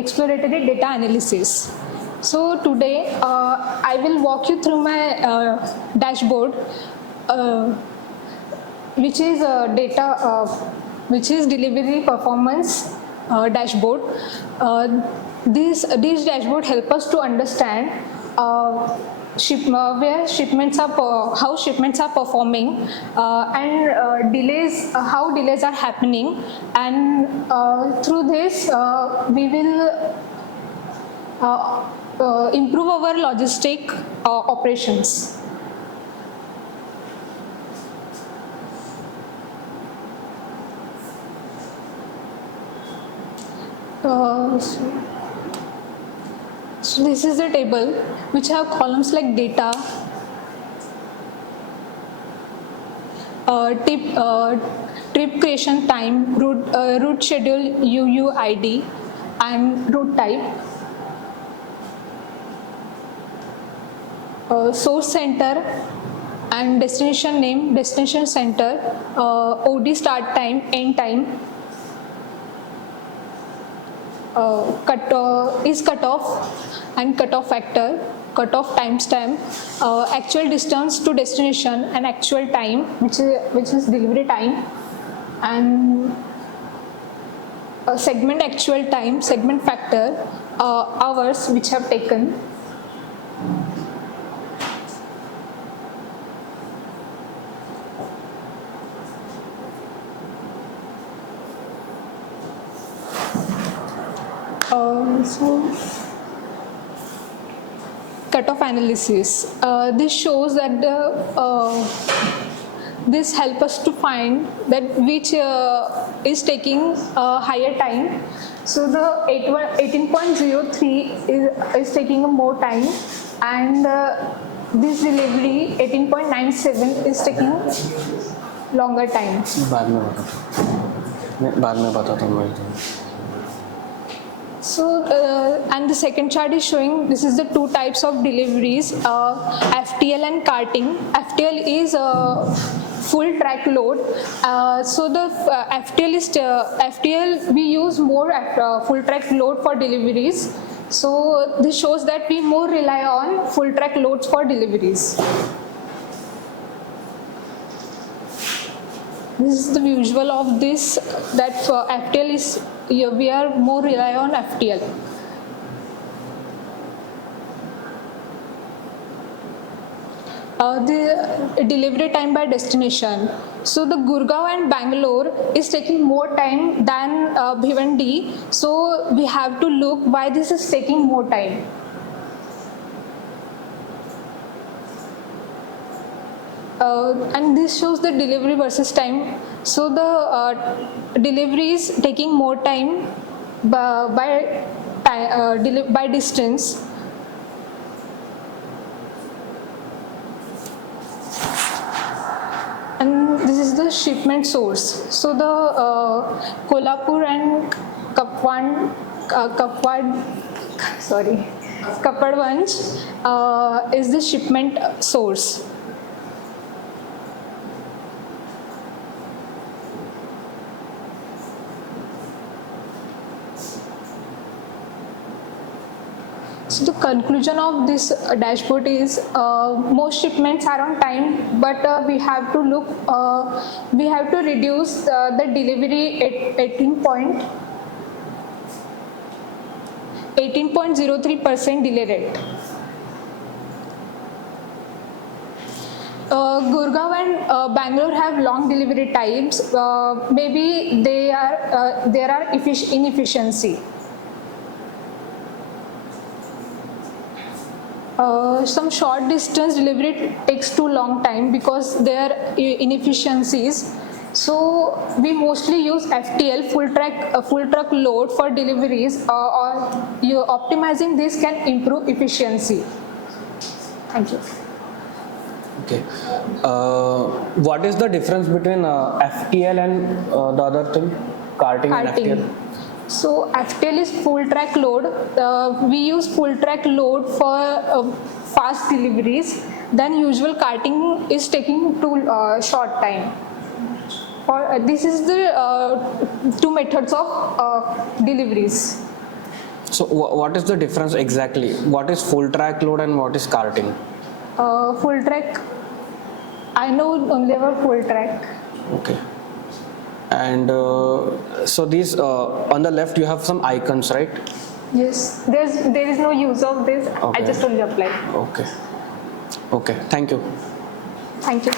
exploratory data analysis. So today I will walk you through my dashboard, which is which is delivery performance dashboard. This dashboard help us to understand where shipments are how shipments are performing, and delays, how delays are happening, and through this we will improve our logistic operations. So this is the table which have columns like data, trip creation time, route schedule UUID, and route type. Source center and destination name, destination center, OD start time, end time, cutoff and cutoff factor, cutoff timestamp, actual distance to destination and actual time, which is delivery time, and segment actual time, segment factor, hours which have taken. So cutoff analysis. This shows that this helps us to find that which is taking higher time. So the 18.03 is taking more time, and this delivery 18.97 is taking longer time. बाद में बताता हूँ. So, and the second chart is showing this is the two types of deliveries, FTL and carting. FTL is full track load. So the FTL we use more full track load for deliveries. So this shows that we more rely on full track loads for deliveries. This is the visual of this, that FTL is, we are more rely on FTL. The delivery time by destination. So the Gurgaon and Bangalore is taking more time than Bhiwandi. So we have to look why this is taking more time. And this shows the delivery versus time. So the delivery is taking more time by distance. And this is the shipment source. So the Kolhapur and Kapadganj is the shipment source. So the conclusion of this dashboard is most shipments are on time, but we have to look, we have to reduce the delivery at 18.03% delay rate. Gurgaon and Bangalore have long delivery times. Maybe there are inefficiency. Some short distance delivery takes too long time because there are inefficiencies. So we mostly use FTL, full truck load for deliveries, or optimizing this can improve efficiency. Thank you. Okay. What is the difference between FTL and the other thing, carting and FTL? So FTL is full track load. We use full track load for fast deliveries. Then usual carting is taking too short time. This is the two methods of deliveries. So what is the difference exactly? What is full track load and what is carting? Full track, I know only about full track. Okay. And so these on the left you have some icons, right? Yes, there is no use of this. I Okay. just only apply. Okay. Okay. Thank you. Thank you.